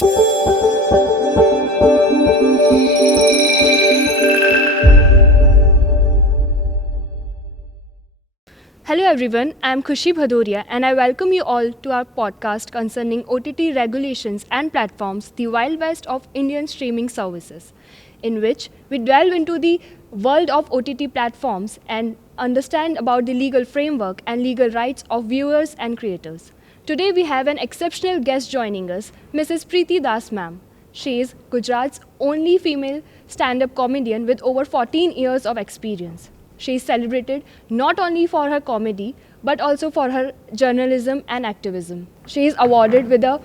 Hello everyone, I am Khushi Bhadoria and I welcome you all to our podcast concerning OTT regulations and platforms, the Wild West of Indian streaming services, in which we delve into the world of OTT platforms and understand about the legal framework and legal rights of viewers and creators. Today we have an exceptional guest joining us, Mrs. Preeti Das ma'am. She is Gujarat's only female stand-up comedian with over 14 years of experience. She is celebrated not only for her comedy but also for her journalism and activism. She is awarded with the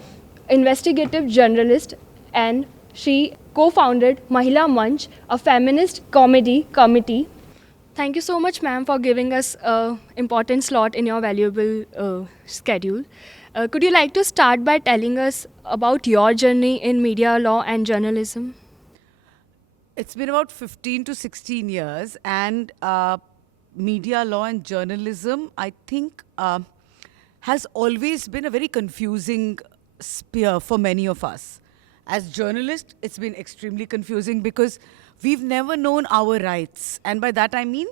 investigative journalist and she co-founded Mahila Manch, a feminist comedy committee. Thank you so much, ma'am, for giving us an important slot in your valuable schedule. Could you like to start by telling us about your journey in media law and journalism? It's been about 15 to 16 years, and media law and journalism, I think, has always been a very confusing sphere for many of us. As journalists, it's been extremely confusing because we've never known our rights. And by that I mean,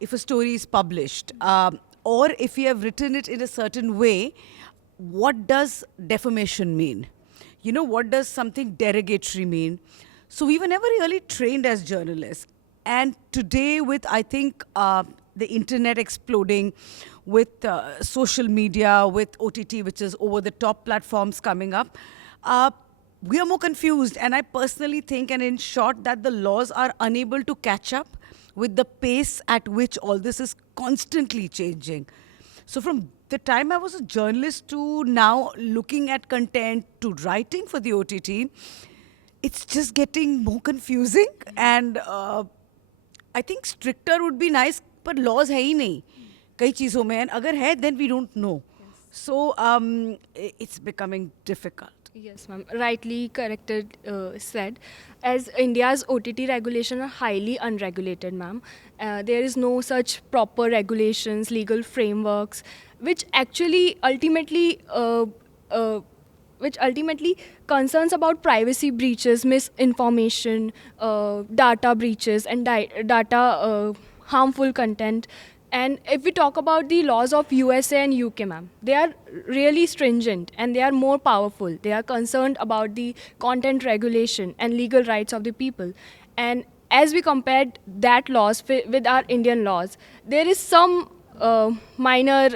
if a story is published, or if we have written it in a certain way, what does defamation mean? You know, what does something derogatory mean? So we were never really trained as journalists. And today, with I think the internet exploding, with social media, with OTT, which is over the top platforms coming up, we are more confused. And I personally think, and in short, that the laws are unable to catch up with the pace at which all this is constantly changing. So from the time I was a journalist to now looking at content to writing for the OTT, it's just getting more confusing, and I think stricter would be nice, but laws है ही नहीं कई चीज़ों में, and अगर है then we don't know. So it's becoming difficult. Yes, ma'am. Rightly corrected, said. As India's OTT regulation are highly unregulated, ma'am. There is no such proper regulations, legal frameworks, which actually ultimately concerns about privacy breaches, misinformation, data breaches, and data harmful content. And if we talk about the laws of USA and UK, ma'am, they are really stringent and they are more powerful. They are concerned about the content regulation and legal rights of the people. And as we compared that laws with our Indian laws, there is some minor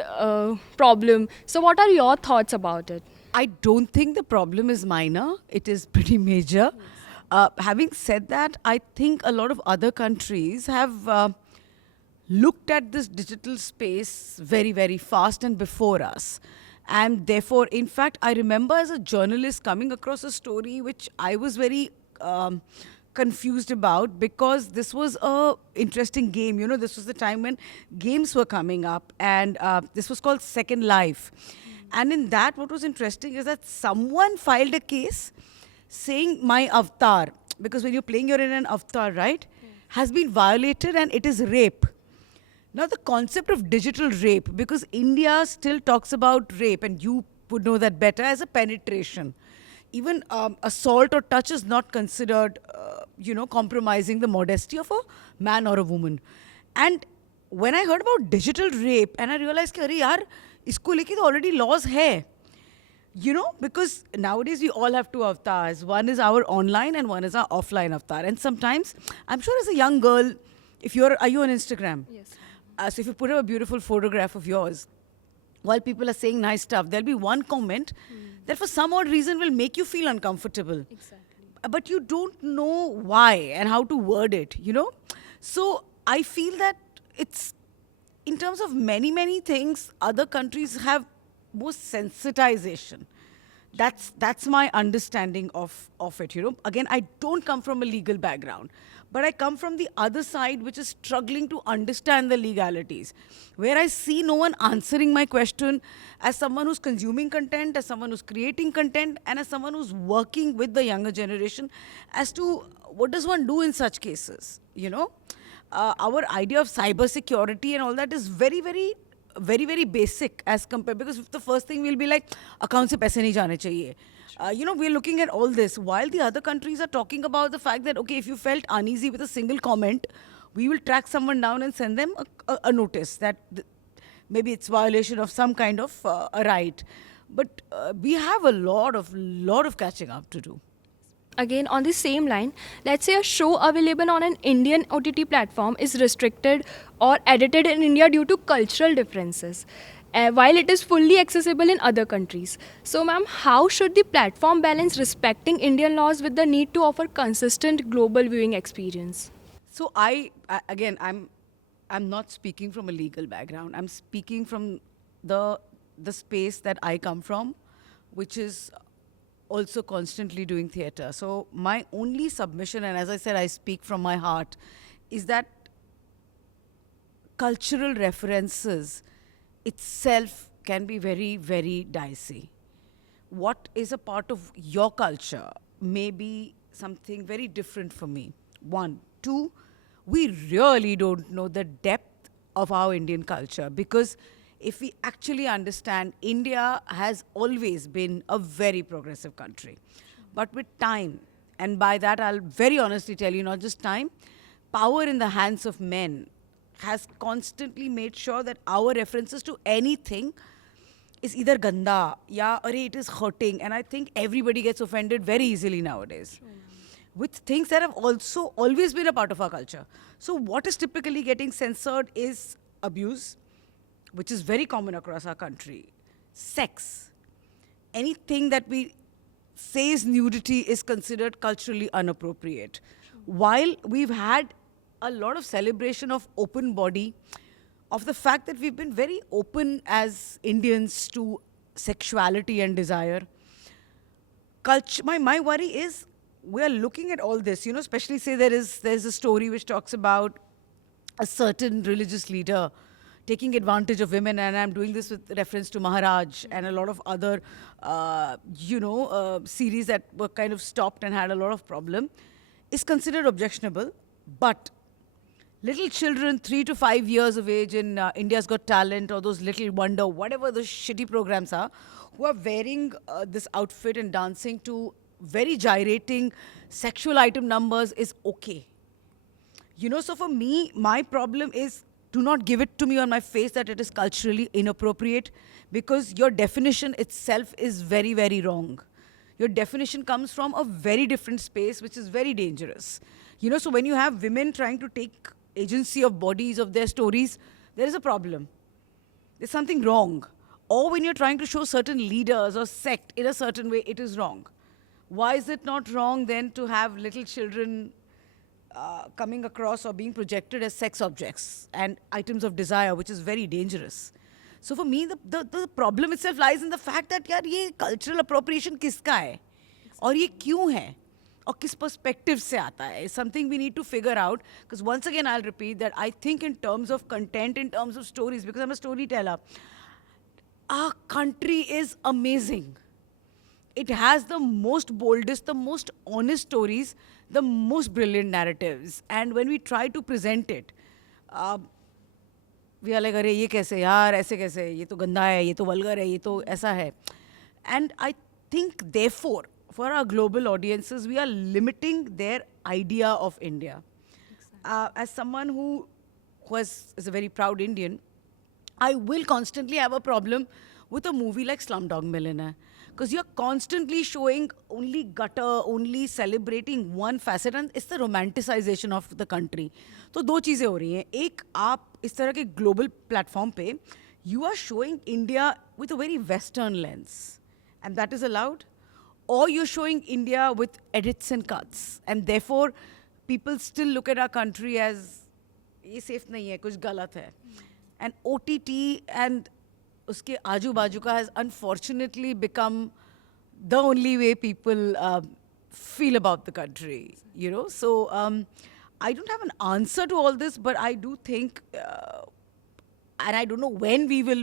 problem. So what are your thoughts about it? I don't think the problem is minor. It is pretty major. Having said that, I think a lot of other countries have looked at this digital space very, very fast and before us. And therefore, in fact, I remember as a journalist coming across a story which I was very confused about, because this was a interesting game. You know, this was the time when games were coming up, and this was called Second Life. And in that, what was interesting is that someone filed a case saying my avatar, because when you're playing, you're in an avatar, right, has been violated and it is rape. Now, the concept of digital rape, because India still talks about rape, and you would know that better, as a penetration. Even assault or touch is not considered, compromising the modesty of a man or a woman. And when I heard about digital rape, and I realized, कि अरे यार, इसको लेके तो already laws है. You know, because nowadays we all have two avatars. One is our online and one is our offline avatar. And sometimes, I'm sure as a young girl, are you on Instagram? Yes. So if you put up a beautiful photograph of yours, while people are saying nice stuff, there'll be one comment that for some odd reason will make you feel uncomfortable. Exactly. But you don't know why and how to word it, you know? So I feel that it's, in terms of many, many things, other countries have more sensitization. That's my understanding of it, you know? Again, I don't come from a legal background, but I come from the other side, which is struggling to understand the legalities, where I see no one answering my question as someone who's consuming content, as someone who's creating content, and as someone who's working with the younger generation as to what does one do in such cases, you know? Our idea of cyber security and all that is very, very basic as compared, because the first thing we'll be like, account se paise nahi jaane chahiye. We're looking at all this while the other countries are talking about the fact that, okay, if you felt uneasy with a single comment, we will track someone down and send them a notice that maybe it's violation of some kind of a right. But we have a lot of catching up to do. Again, on the same line, let's say a show available on an Indian OTT platform is restricted or edited in India due to cultural differences, while it is fully accessible in other countries. So, ma'am, how should the platform balance respecting Indian laws with the need to offer consistent global viewing experience? So again, I'm not speaking from a legal background. I'm speaking from the space that I come from, which is also constantly doing theatre. So my only submission, and as I said, I speak from my heart, is that cultural references itself can be very, very dicey. What is a part of your culture may be something very different for me. One. Two, we really don't know the depth of our Indian culture, because if we actually understand, India has always been a very progressive country. But with time, and by that I'll very honestly tell you, not just time, power in the hands of men has constantly made sure that our references to anything is either ganda, ya, or it is hurting. And I think everybody gets offended very easily nowadays. With things that have also always been a part of our culture. So what is typically getting censored is abuse, which is very common across our country. Sex. Anything that we say is nudity is considered culturally inappropriate. While we've had a lot of celebration of open body, of the fact that we've been very open as Indians to sexuality and desire, my worry is we are looking at all this, especially say there's a story which talks about a certain religious leader taking advantage of women, and I'm doing this with reference to Maharaj and a lot of other, series that were kind of stopped and had a lot of problem, is considered objectionable. But little children, 3 to 5 years of age in India's Got Talent or those Little Wonder, whatever those shitty programs are, who are wearing this outfit and dancing to very gyrating sexual item numbers is okay. So for me, my problem is, do not give it to me on my face that it is culturally inappropriate, because your definition itself is very, very wrong. Your definition comes from a very different space, which is very dangerous. So when you have women trying to take agency of bodies, of their stories, there is a problem. There's something wrong. Or when you're trying to show certain leaders or sect in a certain way, it is wrong. Why is it not wrong then to have little children coming across or being projected as sex objects and items of desire, which is very dangerous? So for me, the problem itself lies in the fact that यार ये cultural appropriation किसका है और ये क्यों है और किस perspective से आता है is something we need to figure out. Because once again, I'll repeat that I think in terms of content, in terms of stories, because I'm a storyteller, our country is amazing. It has the most boldest, the most honest stories, the most brilliant narratives. And when we try to present it, we are like, अरे ये कैसे यार, ऐसे कैसे, ये तो गंदा है, ये तो vulgar है, ये तो ऐसा है. And I think therefore, for our global audiences, we are limiting their idea of India. As someone who is a very proud Indian, I will constantly have a problem with a movie like Slumdog Millionaire. Because you're constantly showing only gutter, only celebrating one facet, and it's the romanticization of the country. So दो चीज़ें हो रही हैं. एक, आप इस तरह के global platform पे, you are showing India with a very Western lens, and that is allowed. Or you're showing India with edits and cuts, and therefore people still look at our country as ये safe नहीं है, कुछ गलत है. And OTT and उसके आजू बाजू का has unfortunately become the only way people feel about the country, So I don't have an answer to all this, but I do think, and I don't know when we will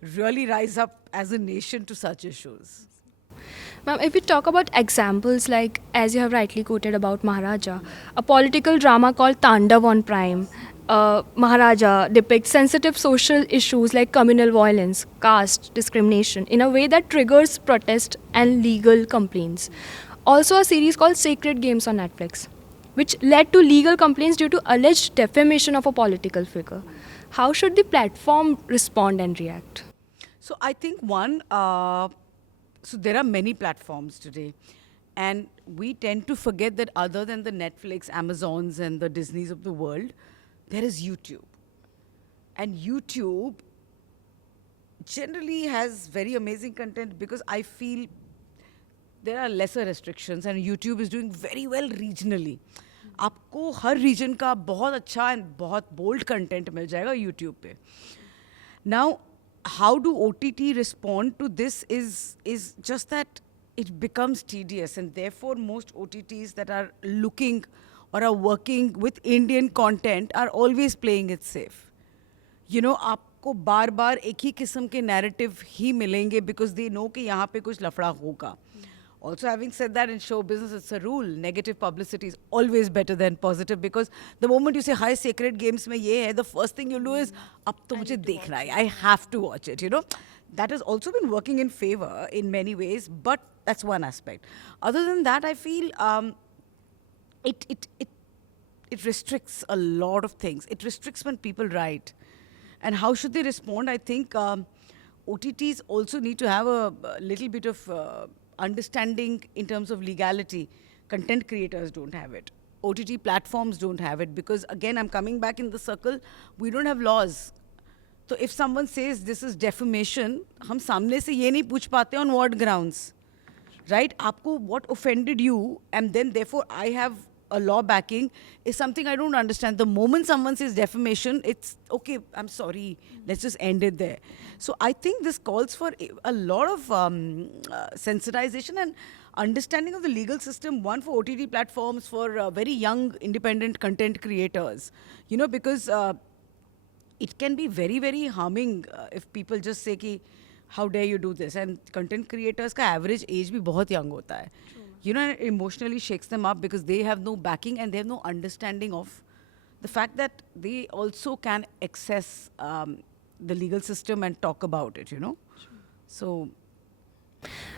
really rise up as a nation to such issues. Ma'am, if we talk about examples like, as you have rightly quoted about Maharaja, a political drama called Tandav on Prime, Maharaja depicts sensitive social issues like communal violence, caste discrimination in a way that triggers protest and legal complaints. Also, a series called Sacred Games on Netflix, which led to legal complaints due to alleged defamation of a political figure. How should the platform respond and react? So I think one, so there are many platforms today, and we tend to forget that other than the Netflix, Amazons, and the Disneys of the world, there is YouTube, and YouTube generally has very amazing content because I feel there are lesser restrictions and YouTube is doing very well regionally. आपको हर region का बहुत अच्छा and बहुत bold content मिल जाएगा YouTube पे. Now, how do OTT respond to this is just that it becomes tedious, and therefore most OTTs that are looking or are working with Indian content are always playing it safe. You know, आपको बार बार एक ही किस्म के narrative ही मिलेंगे because they know कि यहाँ पे कुछ लफड़ा होगा. Also, having said that, in show business, it's a rule. Negative publicity is always better than positive because the moment you say, hi, Sacred Games में ये है, the first thing you'll do is, अब तो मुझे देखना है. I have to watch it, you know. That has also been working in favor in many ways, but that's one aspect. Other than that, I feel it restricts a lot of things. It restricts when people write. And how should they respond? I think OTTs also need to have a little bit of understanding in terms of legality. Content creators don't have it. OTT platforms don't have it because, again, I'm coming back in the circle. We don't have laws. So if someone says this is defamation, हम सामने से ये नहीं पूछ पाते on what grounds, right? आपको what offended you, and then therefore I have a law backing is something I don't understand. The moment someone says defamation, it's okay, I'm sorry, let's just end it there. So I think this calls for a lot of sensitization and understanding of the legal system, one for OTT platforms, for very young independent content creators, you know, because it can be very, very harming if people just say ki, how dare you do this? And content creators ka average age bhi bahut young hota hai. You know, it emotionally shakes them up because they have no backing and they have no understanding of the fact that they also can access the legal system and talk about it, you know. So,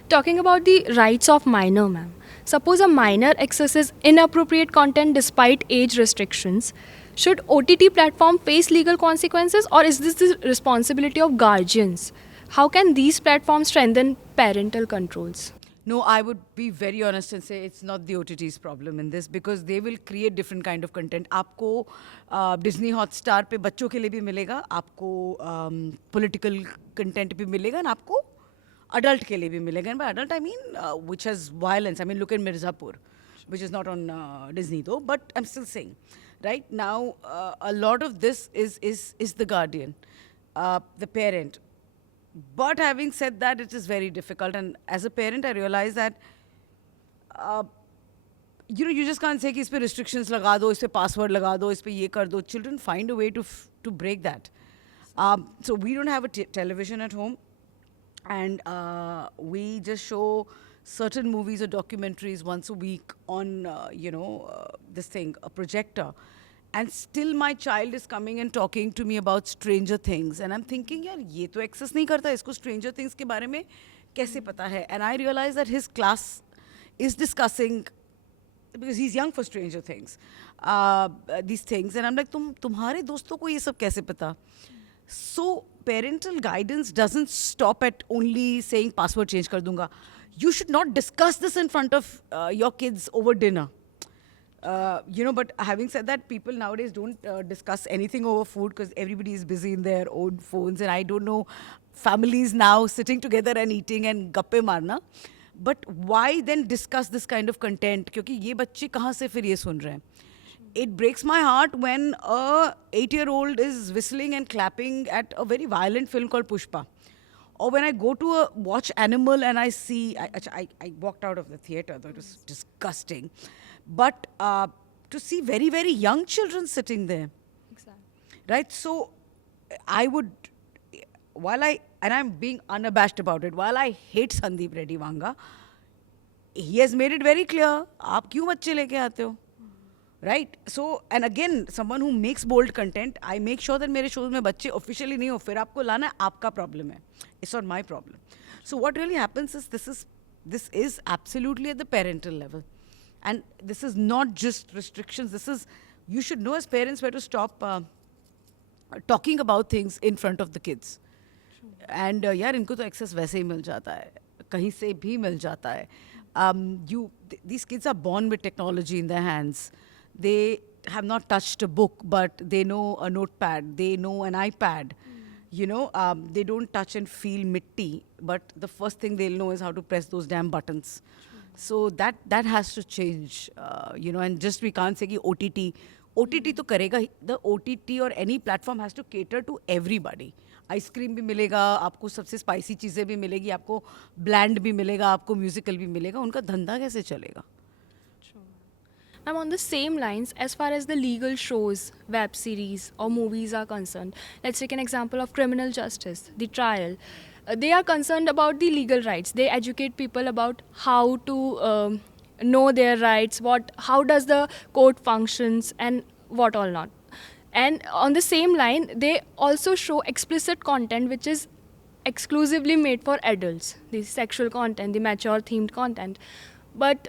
Talking about the rights of minor, ma'am. Suppose a minor accesses inappropriate content despite age restrictions. Should OTT platform face legal consequences, or is this the responsibility of guardians? How can these platforms strengthen parental controls? no, I would be very honest and say it's not the OTT's problem in this because they will create different kind of content. आपको Disney Hotstar पे बच्चों के लिए भी मिलेगा, आपको political content भी मिलेगा, and आपको adult के लिए भी मिलेगा. And by adult I mean which has violence. I mean look at Mirzapur, which is not on Disney though, but I'm still saying, right now a lot of this is the guardian, the parent. But having said that, it is very difficult. And as a parent, I realize that, you know, you just can't say कि इस पे restrictions लगा दो, इस पे password लगा दो, इस पे ये कर दो. Children find a way to break that. So we don't have a television at home. And we just show certain movies or documentaries once a week on, this thing, a projector. And still my child is coming and talking to me about Stranger Things. And I'm thinking, यार ये तो access नहीं करता, इसको Stranger Things के बारे में कैसे पता है? And I realize that his class is discussing, because he's young for Stranger Things, these things. And I'm like, तुम्हारे दोस्तों को ये सब कैसे पता? So parental guidance doesn't stop at only saying password change कर दूंगा. You should not discuss this in front of your kids over dinner. But having said that, people nowadays don't discuss anything over food because everybody is busy in their own phones. And I don't know families now sitting together and eating and gappe marna. But why then discuss this kind of content? क्योंकि ये बच्चे कहाँ से फिर ये सुन रहे हैं? It breaks my heart when a 8-year-old is whistling and clapping at a very violent film called Pushpa. Or when I go to watch Animal and I see, I walked out of the theater, that was disgusting. But to see very, very young children sitting there. Exactly. Right? So I would, and I'm being unabashed about it, while I hate Sandeep Reddy Vanga, he has made it very clear, आप क्यों बच्चे लेके आते हो? Right? So, and again, someone who makes bold content, I make sure that मेरे shows में बच्चे officially नहीं हो, फिर आपको लाना है, आपका problem है. It's not my problem. So what really happens is this is this is absolutely at the parental level. And this is not just restrictions. This is, you should know as parents where to stop talking about things in front of the kids. And यार इनको तो access वैसे ही मिल जाता है, कहीं से भी मिल जाता है. These kids are born with technology in their hands. They have not touched a book, but they know a notepad. They know an iPad. You know, they don't touch and feel mitti, but the first thing they'll know is how to press those damn buttons. So that has to change, you know, and just we can't say कि OTT तो करेगा ही. The OTT or any platform has to cater to everybody. Ice cream भी मिलेगा आपको, सबसे spicy चीज़ें भी मिलेगी आपको, ब्लैंड भी मिलेगा आपको, म्यूजिकल भी मिलेगा. उनका धंधा कैसे चलेगा? I'm on the same lines as far as the legal shows, web series, or movies are concerned. Let's take an example of criminal justice, the trial. They are concerned about the legal rights. They educate people about how to know their rights, how does the court functions, and what all not. And on the same line, they also show explicit content which is exclusively made for adults, the sexual content, the mature themed content. But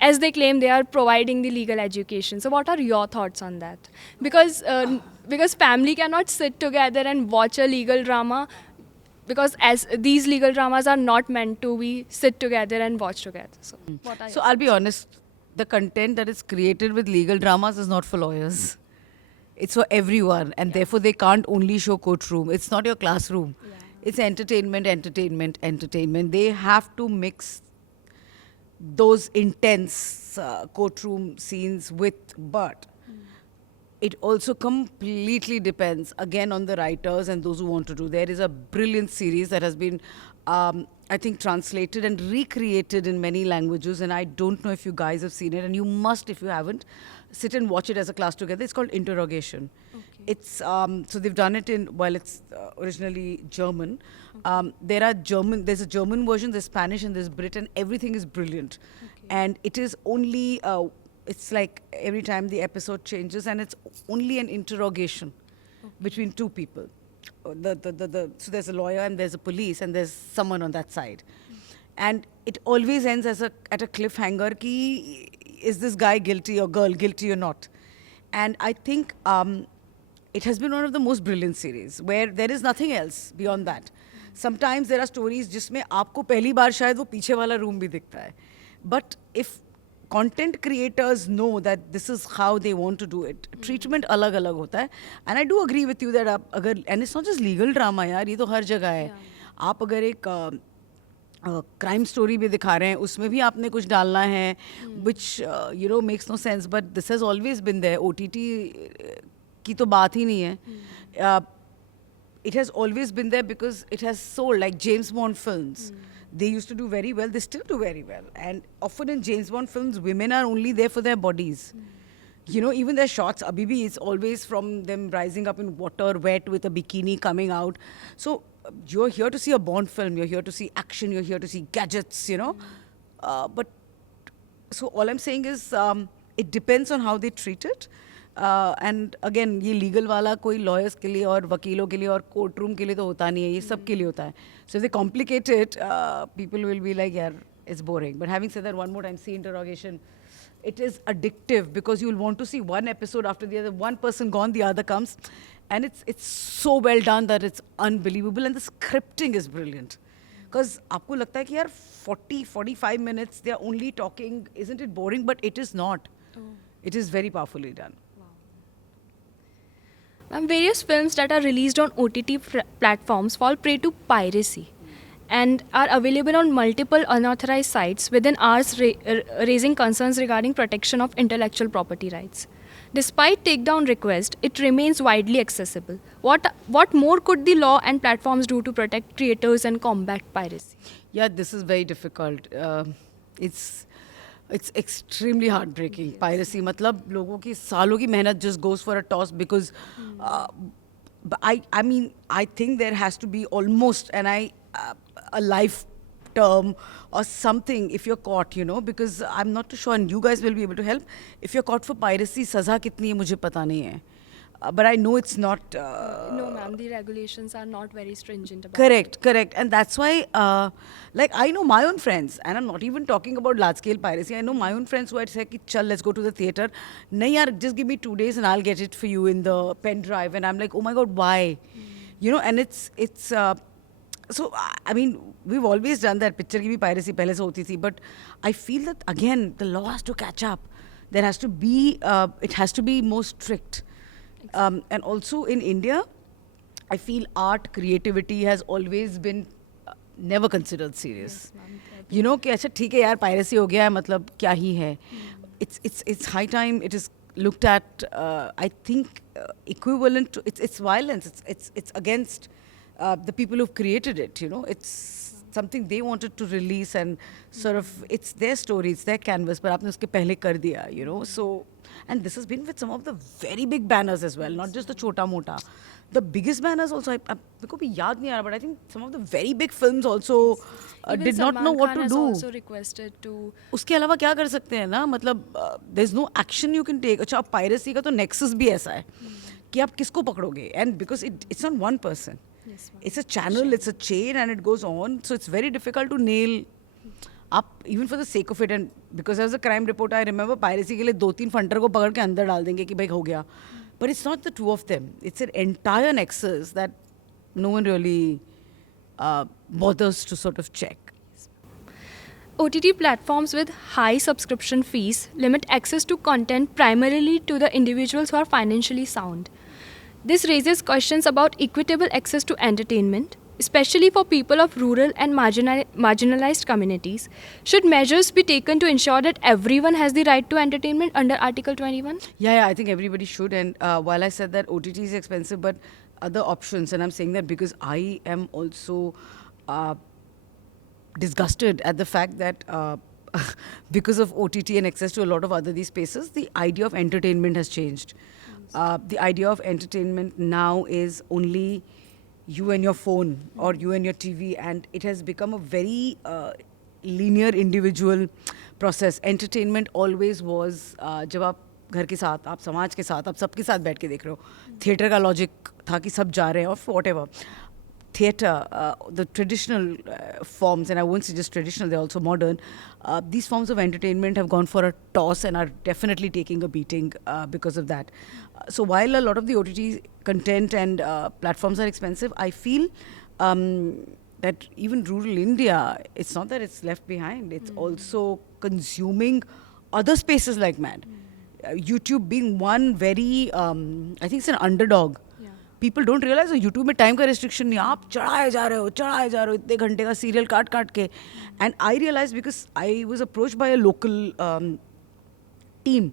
as they claim, they are providing the legal education. So what are your thoughts on that? Because family cannot sit together and watch a legal drama, because as these legal dramas are not meant to be sit together and watch together. So what are So I'll be honest, the content that is created with legal dramas is not for lawyers. It's for everyone, and therefore they can't only show courtroom. It's not your classroom. Yeah. It's entertainment. They have to mix those intense courtroom scenes with, but it also completely depends again on the writers and those who want to do. There is a brilliant series that has been I think translated and recreated in many languages, and I don't know if you guys have seen it, and you must, if you haven't, sit and watch it as a class together. It's called Interrogation. Okay. It's so they've done it in, well, it's originally German. There's a German version, there's Spanish, and there's Brit, and everything is brilliant. Okay. And it is only it's like every time the episode changes, and it's only an interrogation between two people. So there's a lawyer and there's a police and there's someone on that side. And it always ends at a cliffhanger ki, is this guy guilty or girl guilty or not? And I think it has been one of the most brilliant series where there is nothing else beyond that. Sometimes there are stories जिसमें आपको पहली बार शायद वो पीछे वाला room भी दिखता है. But if content creators know that this is how they want to do it, treatment अलग अलग होता है. And I do agree with you that आप अगर, and it's not just legal drama यार, ये तो हर जगह है. आप अगर एक क्राइम स्टोरी भी दिखा रहे हैं, उसमें भी आपने कुछ डालना है, which you know makes no sense, but this has always been there. OTT की तो बात ही नहीं है. It has always been there because it has sold, like James Bond films. They used to do very well, they still do very well. And often in James Bond films, women are only there for their bodies. You know, even their shots, Abibi, it's always from them rising up in water, wet, with a bikini coming out. So you're here to see a Bond film, you're here to see action, you're here to see gadgets, you know. But so all I'm saying is it depends on how they treat it. And again, ये legal वाला कोई lawyers के लिए और वकीलों के लिए और courtroom के लिए तो होता नहीं है, ये सब के लिए होता है. So if they complicate it, people will be like, yeah, it's boring. But having said that, one more time, see Interrogation. It is addictive because you'll want to see one episode after the other. One person gone, the other comes. And it's so well done that it's unbelievable. And the scripting is brilliant. Because आपको लगता है कि यार 40-45 minutes, they're only talking. Isn't it boring? But it is not. It is very powerfully done. Various films that are released on OTT platforms fall prey to piracy and are available on multiple unauthorized sites within hours, raising concerns regarding protection of intellectual property rights. Despite takedown requests, it remains widely accessible. What more could the law and platforms do to protect creators and combat piracy? Yeah, this is very difficult. It's extremely heartbreaking. Yes. Piracy, मतलब लोगों की सालों की मेहनत just goes for a toss because I mean, I think there has to be almost a life term or something if you're caught, you know, because I'm not too sure, and you guys will be able to help. If you're caught for piracy, सज़ा कितनी है मुझे पता नहीं है. but I know it's not. No, ma'am, the regulations are not very stringent about Correct, correct. And that's why, like, I know my own friends, and I'm not even talking about large scale piracy. I know my own friends who had said, "Ki, Chal, let's go to the theater. Nahi, yaar, just give me 2 days and I'll get it for you in the pen drive." And I'm like, oh my God, why? You know, and so, I mean, we've always done that. Picture ki bhi piracy pehle se hoti thi. But I feel that, again, the law has to catch up. There has to be, it has to be more strict. And also in India, I feel art, creativity has always been never considered serious. Yes, ma'am. You know कि अच्छा ठीक है यार piracy हो गया है मतलब क्या ही है. It's high time it is looked at. I think equivalent to it's violence. It's against the people who've created it. You know, it's something they wanted to release and sort of it's their story, it's their canvas. पर आपने उसके पहले कर दिया. You know, so and this has been with some of the very big banners as well, not just the chota mota. The biggest banners also, मेरे को भी याद नहीं आ रहा, but I think some of the very big films also Even did not know Salman what Khan to has do. also requested to. उसके अलावा क्या कर सकते हैं ना, मतलब there's no action you can take. अच्छा, अब piracy का तो nexus भी ऐसा है कि आप किसको पकड़ोगे, and because it's not one person. Yes, ma'am. It's a channel, it's a chain, and it goes on. So it's very difficult to nail up, even for the sake of it. And because as a crime reporter, I remember piracy के लिए 2-3 फंटर को पकड़ के अंदर डाल देंगे कि भाई हो गया. But it's not the two of them. It's an entire nexus that no one really bothers to sort of check. OTT platforms with high subscription fees limit access to content primarily to the individuals who are financially sound. This raises questions about equitable access to entertainment, especially for people of rural and marginalized communities. Should measures be taken to ensure that everyone has the right to entertainment under Article 21? Yeah, I think everybody should. And while I said that OTT is expensive, but other options, and I'm saying that because I am also disgusted at the fact that because of OTT and access to a lot of other these spaces, the idea of entertainment has changed. The idea of entertainment now is only you and your phone or you and your TV, and it has become a very linear individual process. Entertainment always was जब आप घर के साथ, आप समाज के साथ, आप सबके साथ बैठ के देख रहे हो. थिएटर का लॉजिक था कि सब जा रहे हैं और whatever. Theatre, the traditional forms, and I won't say just traditional, they're also modern, these forms of entertainment have gone for a toss and are definitely taking a beating because of that. So while a lot of the OTT content and platforms are expensive, I feel that even rural India, it's not that it's left behind, it's also consuming other spaces like mad. YouTube being one very, I think it's an underdog. People don't realize YouTube में time का restriction नहीं, आप चढ़ाए जा रहे हो इतने घंटे का serial काट के. And I realized because I was approached by a local team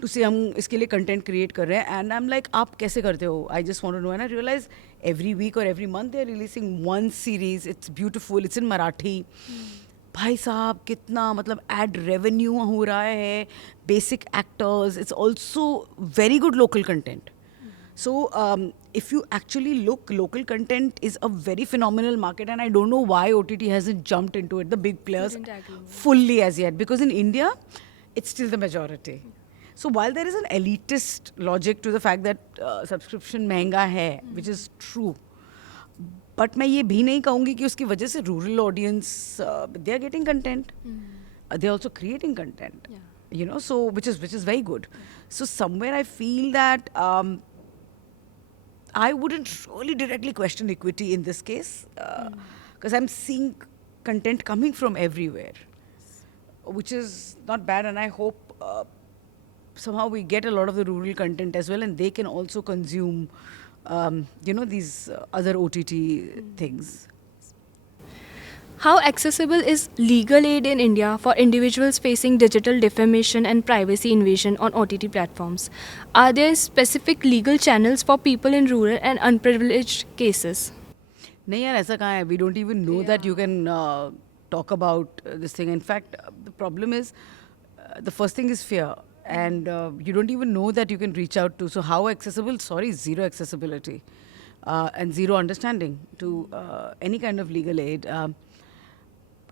to say हम इसके लिए content create कर रहे हैं, and I'm like आप कैसे करते हो? I just want to know. And I realized every week or every month they're releasing one series. It's beautiful. It's in Marathi. भाई साहब कितना मतलब ad revenue हो रहा है, basic actors. It's also very good local content. So if you actually look, local content is a very phenomenal market, and I don't know why OTT hasn't jumped into it, the big players, fully as yet. Because in India, it's still the majority. So while there is an elitist logic to the fact that subscription महंगा है, which is true, but मैं ये भी नहीं कहूँगी कि उसकी वजह से rural audience they are getting content, they are also creating content, you know, so which is very good. So somewhere I feel that I wouldn't really directly question equity in this case because I'm seeing content coming from everywhere, which is not bad, and I hope somehow we get a lot of the rural content as well, and they can also consume, you know, these other OTT things. How accessible is legal aid in India for individuals facing digital defamation and privacy invasion on OTT platforms? Are there specific legal channels for people in rural and unprivileged cases? नहीं यार ऐसा कहाँ है? We don't even know that you can talk about this thing. In fact, the problem is the first thing is fear, and you don't even know that you can reach out to. So how accessible? Sorry, zero accessibility and zero understanding to any kind of legal aid.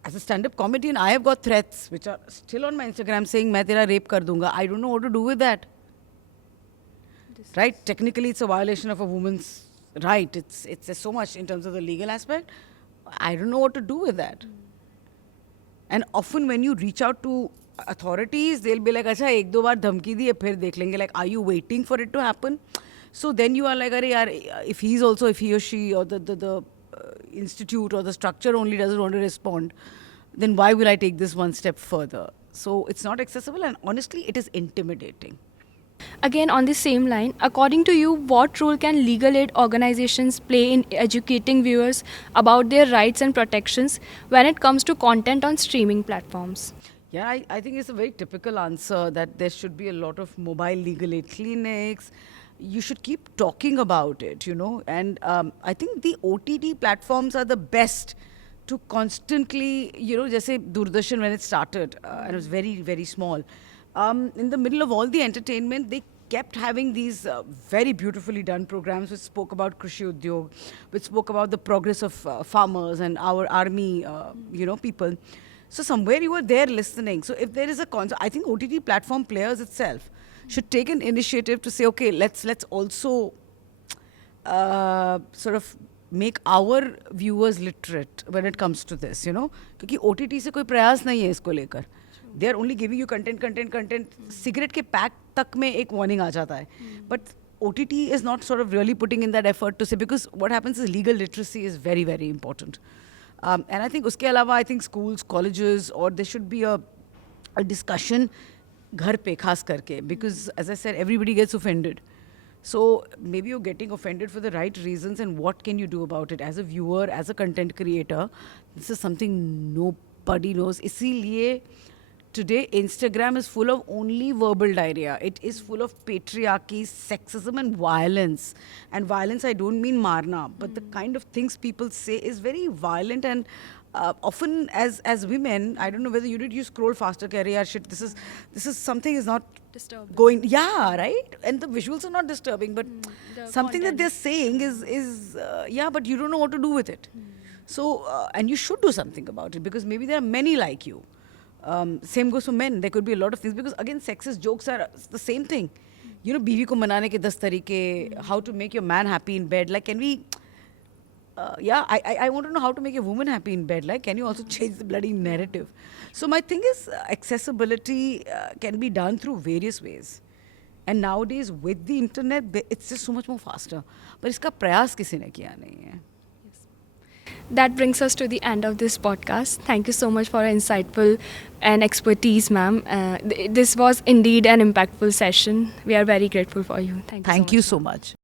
As a stand-up comedian, I have got threats which are still on my Instagram saying मैं तेरा rape कर दूंगा. I don't know what to do with that. right? Technically, it's a violation of a woman's right. It's there's so much in terms of the legal aspect. I don't know what to do with that. And often when you reach out to authorities, they'll be like, "Acha, ek do baar dhamki diye, phir dekh lenge." Like, are you waiting for it to happen? So then you are like, "Arey yaar, if he or she or the institute or the structure only doesn't want to respond, then why will I take this one step further?" So it's not accessible, and honestly, it is intimidating. Again, on the same line, according to you, what role can legal aid organizations play in educating viewers about their rights and protections when it comes to content on streaming platforms? Yeah, I think it's a very typical answer that there should be a lot of mobile legal aid clinics. You should keep talking about it, you know. And I think the OTT platforms are the best to constantly, you know, just say Doordarshan when it started, and it was very, very small. In the middle of all the entertainment, they kept having these very beautifully done programs which spoke about Krishi Udyog, which spoke about the progress of farmers and our army, you know, people. So somewhere you were there listening. So if there is a concept, I think OTT platform players itself should take an initiative to say, okay, let's also sort of make our viewers literate when it comes to this, you know, क्योंकि OTT से कोई प्रयास नहीं है इसको लेकर. They are only giving you content. Cigarette के pack तक में एक warning आ जाता है. But OTT is not sort of really putting in that effort to say, because what happens is legal literacy is very, very important. And I think उसके अलावा, I think schools, colleges, or there should be a discussion घर पे खास करके, because as I said, everybody gets offended. So maybe you're getting offended for the right reasons, and what can you do about it? As a viewer, as a content creator, this is something nobody knows. इसीलिए today Instagram is full of only verbal diarrhea. It is full of patriarchy, sexism and violence. And violence, I don't mean marna, but the kind of things people say is very violent. And often as women, I don't know whether you scroll faster, career shit. This is something is not Disturbing. going, yeah, right? And the visuals are not disturbing, but the something that content. they're saying is yeah, but you don't know what to do with it. So and you should do something about it, because maybe there are many like you. Same goes for men. There could be a lot of things, because again, sexist jokes are the same thing. You know, बीवी को मनाने के 10 तरीके, how to make your man happy in bed. Like, can we? Yeah, I want to know how to make a woman happy in bed. Like, can you also change the bloody narrative? So my thing is, accessibility can be done through various ways. And nowadays, with the internet, it's just so much more faster. But इसका प्रयास किसी ने किया नहीं है. That brings us to the end of this podcast. Thank you so much for your insightful and expertise, ma'am. This was indeed an impactful session. We are very grateful for you. Thank you Thank you so much.